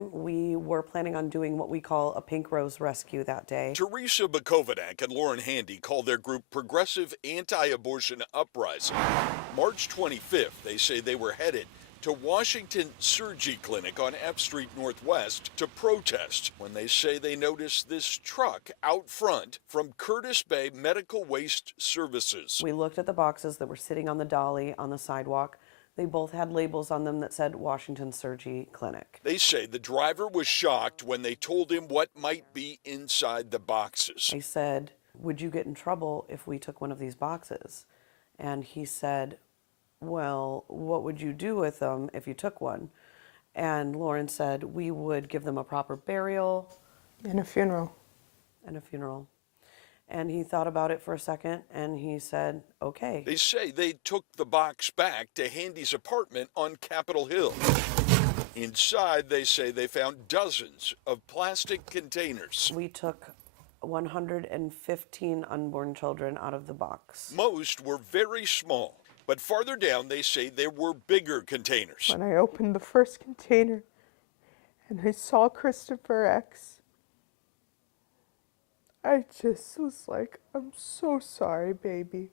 We were planning on doing what we call a pink rose rescue that day. Teresa Bukovac and Lauren Handy call their group Progressive Anti-Abortion Uprising. March 25th, they say they were headed to Washington Surgery Clinic on F Street Northwest to protest when they say they noticed this truck out front from Curtis Bay Medical Waste Services. We looked at the boxes that were sitting on the dolly on the sidewalk. They both had labels on them that said Washington Surgery Clinic. They say the driver was shocked when they told him what might be inside the boxes. I said, "Would you get in trouble if we took one of these boxes?" And he said, "Well, what would you do with them if you took one?" And Lauren said, "We would give them a proper burial." And a funeral. And a funeral. And he thought about it for a second and he said, okay. They say they took the box back to Handy's apartment on Capitol Hill. Inside, they say they found dozens of plastic containers. We took 115 unborn children out of the box. Most were very small, but farther down, they say there were bigger containers. When I opened the first container and I saw Christopher X, I just was like, I'm so sorry, baby.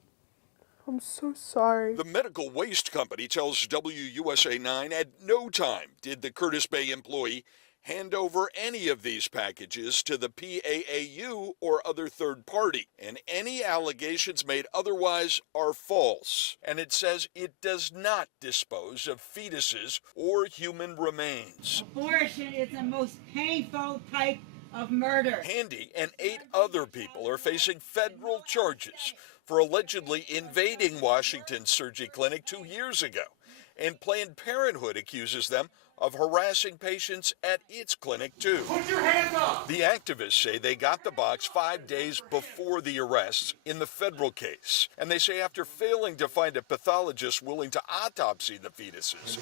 I'm so sorry. The medical waste company tells WUSA 9 at no time did the Curtis Bay employee hand over any of these packages to the PAAU or other third party, and any allegations made otherwise are false. And it says it does not dispose of fetuses or human remains. Abortion is the most painful type of murder. Handy and 8 other people are facing federal charges for allegedly invading Washington Surgery Clinic 2 years ago, and Planned Parenthood accuses them of harassing patients at its clinic too. Put your hands up! The activists say they got the box 5 days before the arrests in the federal case, and they say after failing to find a pathologist willing to autopsy the fetuses,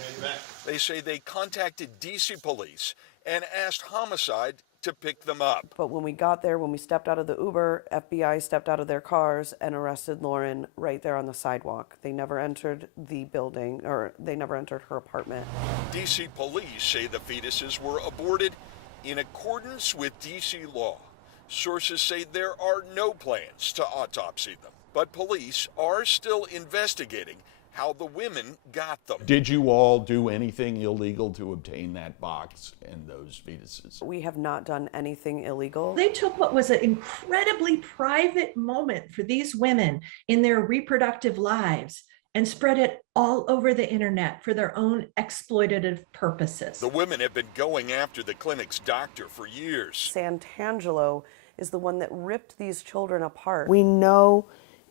they say they contacted DC police and asked homicide to pick them up. But when we got there, when we stepped out of the Uber, FBI stepped out of their cars and arrested Lauren right there on the sidewalk. They never entered the building, or they never entered her apartment. DC police say the fetuses were aborted in accordance with DC law. Sources say there are no plans to autopsy them, but police are still investigating how the women got them. Did you all do anything illegal to obtain that box and those fetuses? We have not done anything illegal. They took what was an incredibly private moment for these women in their reproductive lives and spread it all over the internet for their own exploitative purposes. The women have been going after the clinic's doctor for years. Santangelo is the one that ripped these children apart. We know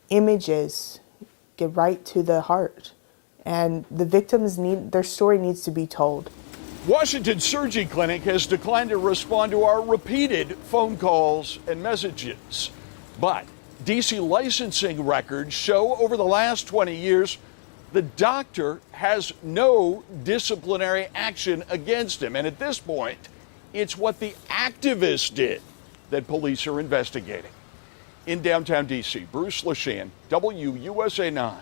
images get right to the heart, and the victims their story needs to be told. Washington Surgery Clinic has declined to respond to our repeated phone calls and messages. But DC licensing records show over the last 20 years, the doctor has no disciplinary action against him. And at this point, it's what the activists did that police are investigating. In downtown DC, Bruce Leshan, WUSA 9.